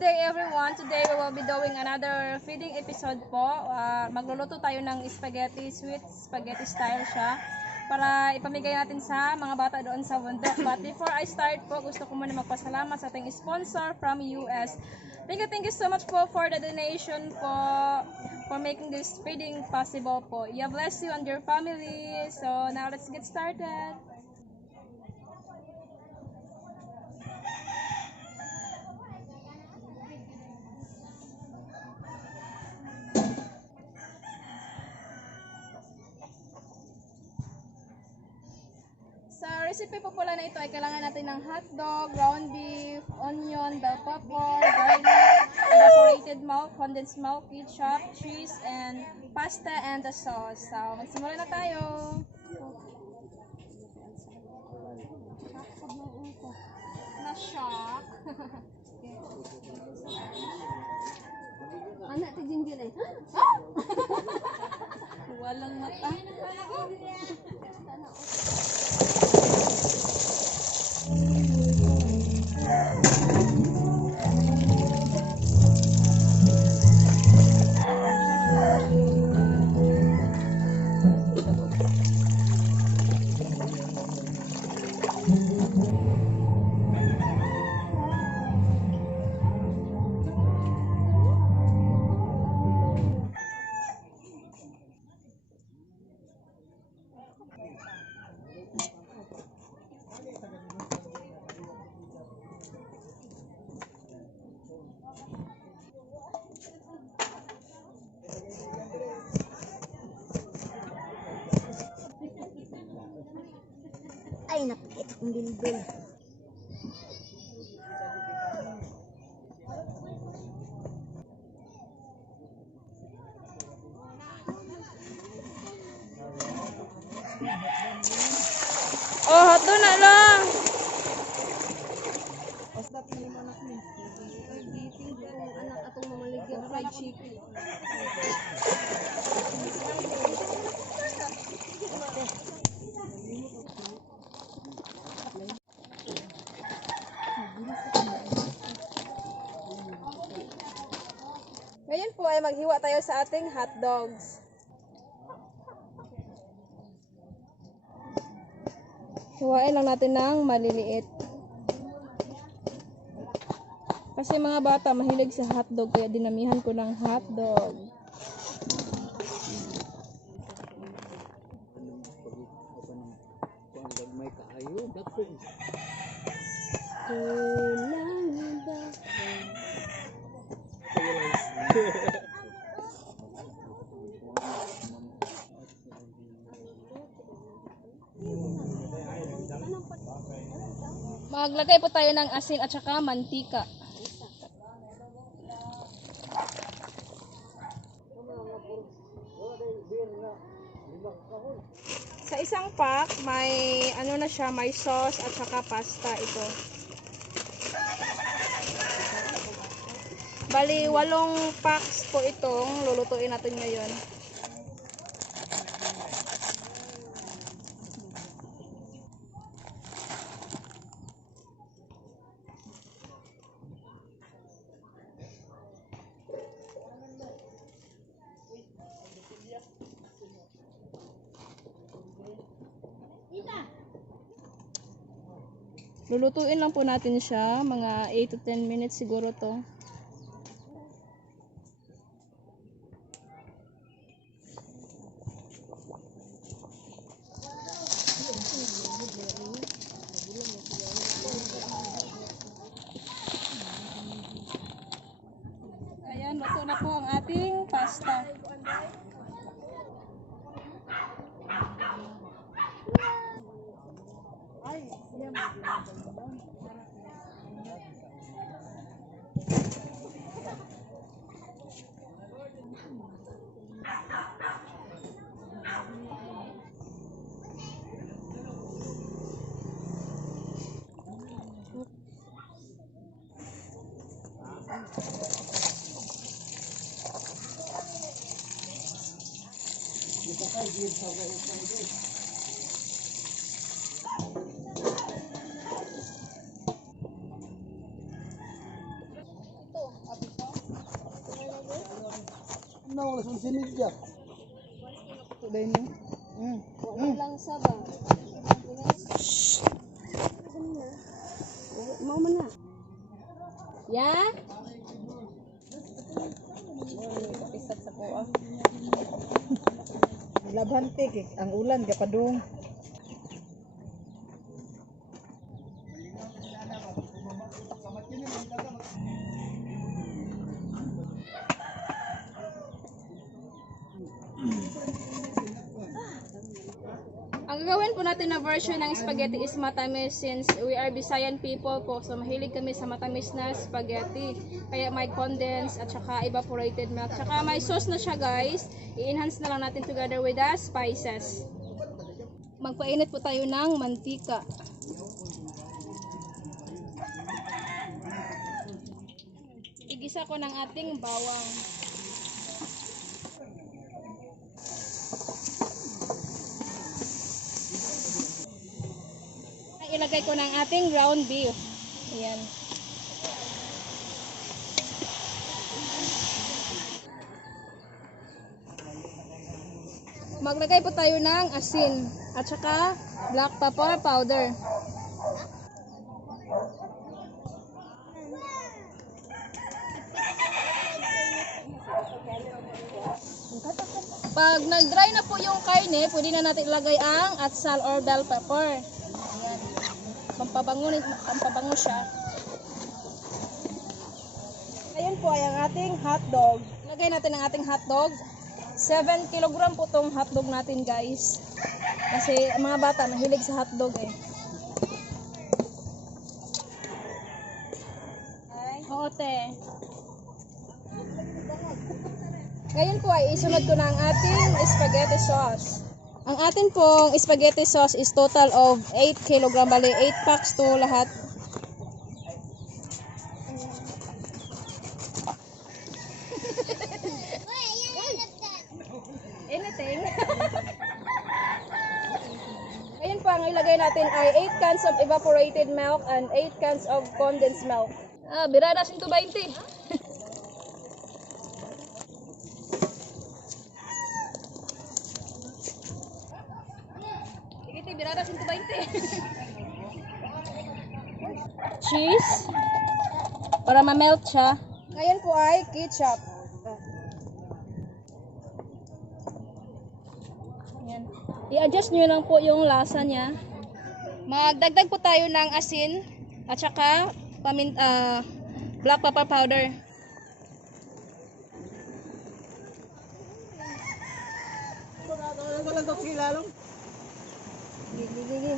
Good day everyone. Today we will be doing another feeding episode po. Magluluto tayo ng spaghetti, sweet spaghetti style siya para ipamigay natin sa mga bata doon sa bundok. But before I start po, gusto ko muna magpasalamat sa ating sponsor from US. Thank you so much po for the donation po, for making this feeding possible po. God bless you and your family. So now let's get started. Sa recipe po pala na ito ay kailangan natin ng hotdog, ground beef, onion, bell pepper, garlic, evaporated milk, condensed milk, ketchup, cheese, and pasta and the sauce. So, magsimula na tayo. Na-shock. Anak ti Jinjin eh. Walang mata. Ay, napakit akong bilbil. Oh, hotdog na lang. Basta tingin mo anak mo. Giting ko ang anak atong mamaligyan fried chicken. Ngayon po ay maghiwa tayo sa ating hotdogs. Hiwain lang natin ng maliliit. Kasi mga bata mahilig sa hotdog kaya dinamihan ko ng hotdog. Maglagay po tayo ng asin at saka mantika. Sa isang pack, may ano na siya, may sauce at saka pasta ito. Bali, 8 packs po itong lulutuin natin ngayon. Lulutuin lang po natin siya, mga 8 to 10 minutes siguro to. Ayan, luto na po ang ating pasta. na wala sa sinidya. Tuloy mo. Wala lang sa ba? Mau mana? Ya? Kapisat sa kuha. Labhantik ang ulan kapadung. Ang gagawin po natin na version ng spaghetti is matamis since we are Visayan people po. So mahilig kami sa matamis na spaghetti. Kaya may condensed at saka evaporated milk. Tsaka may sauce na siya guys. I-enhance na lang natin together with the spices. Magpainit po tayo ng mantika. Igisa ko ng ating bawang. Ilagay ko ng ating ground beef. Ayan. Maglagay po tayo ng asin at saka black pepper powder. Pag nag-dry na po yung karne, pwede na natin ilagay ang atsal or bell pepper. Ayan. Pampabango siya. Ayan po ay ang ating hotdog. Lagay natin ang ating hotdog. 7 kg po itong hotdog natin guys. Kasi ang mga bata mahilig sa hotdog eh. Oo te. Ngayon po ay isunod ko na ang ating spaghetti sauce. Ang atin pong spaghetti sauce is total of 8 kg. Bali 8 packs to lahat. Anything. Ngayon po ang ilagay natin ay 8 cans of evaporated milk and 8 cans of condensed milk. Birada 120. Birada 120. Cheese. Para ma-melt siya. Ngayon po ay ketchup. Ayan. I-adjust nyo lang po yung lasa niya. Magdagdag po tayo ng asin at saka black pepper powder. Gigi.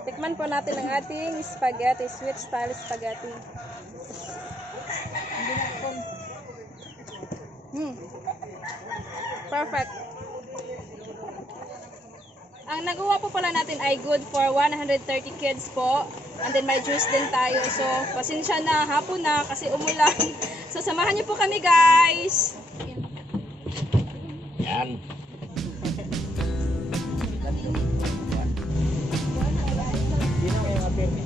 Tikman po natin ang ating spaghetti, sweet style spaghetti. Perfect. Ang nagawa po pala natin ay good for 130 kids po. And then may juice din tayo. So, pasensya na, hapon na kasi umulan. So, samahan niyo po kami guys. Yan. Sino ngayong apirmi?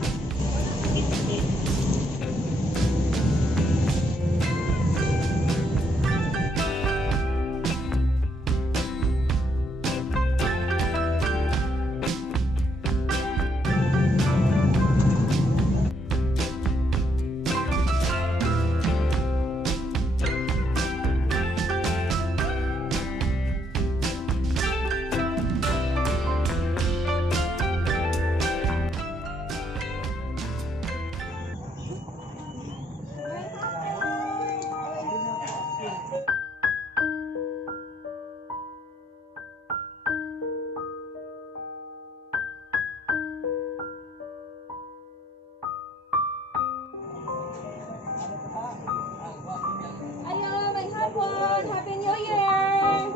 Ayan, may hapon. Happy New Year!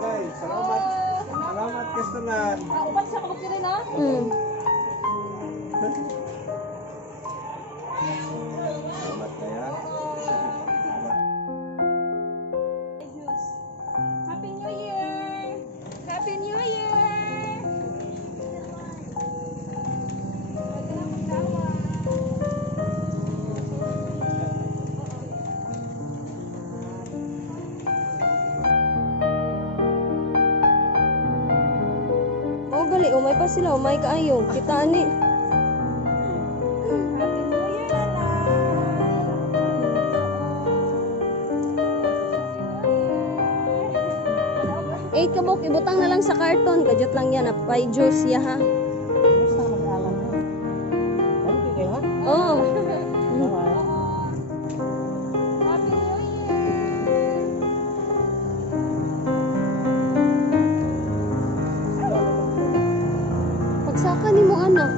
Guys, salamat. Salamat customer. Upat sa kapag rin, ha? Salamat kaya. Happy New Year! Happy New Year! Huwag ka na magtawa. Oh, gali. Umay pa sila. Umay kaayo. Kita ani. Happy New Year, Lala! 8 kabok. Ibutang na lang sa karton. Gadget lang yan. Apay juice yaha. Basta mag-alam na. Ano kayo ha? Oh. Happy New Year! Pagsaka ni mo anak.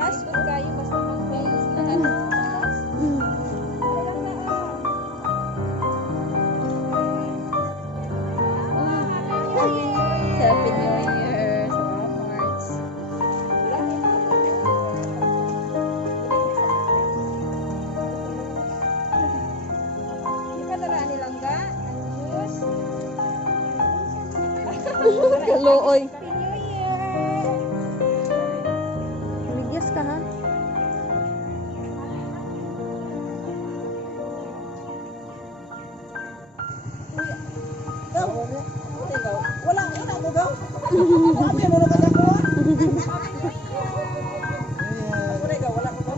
Last food kayo basta mag-face na last. Happy New Year sa mga hearts. Di ba daraan nilang ga? News? Kaluoy. Happy New Year! Bigyas ka ha. Wala mo daw. Kami mo na kanya ko. Wala mo daw.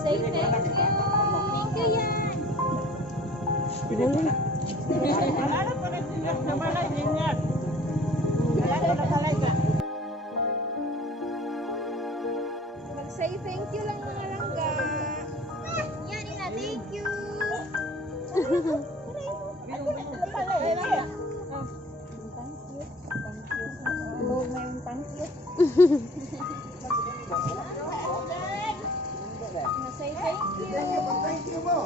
Say thank you. Thank you yan. Mag-say thank you lang mga langga. Yan na, thank you. Na-say thank you. Thank you mo.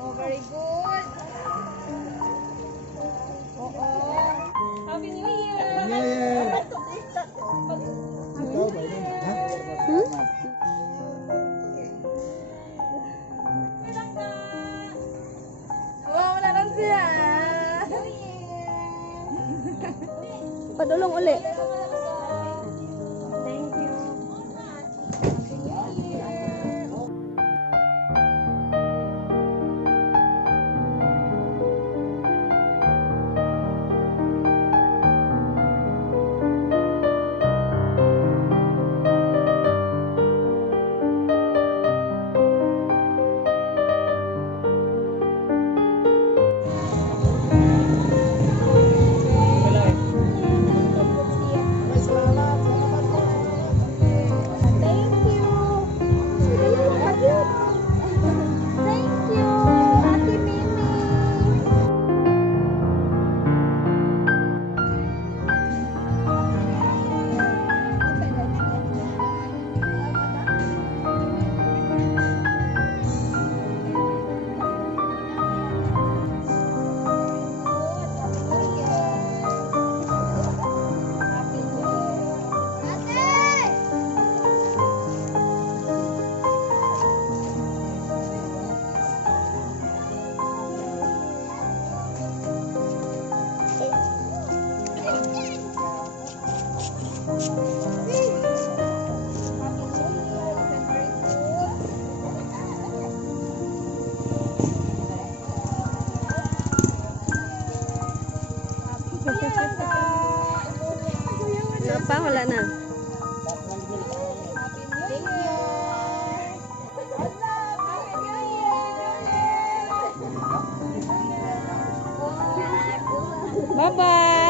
Oh, very good. Oo. Happy New Year! New Year. Ikaw ba yun? Ha? Wow, wala lang siya. Padulong uli. Thank you. Happy New Year. Wala pa, wala na. Bye-bye!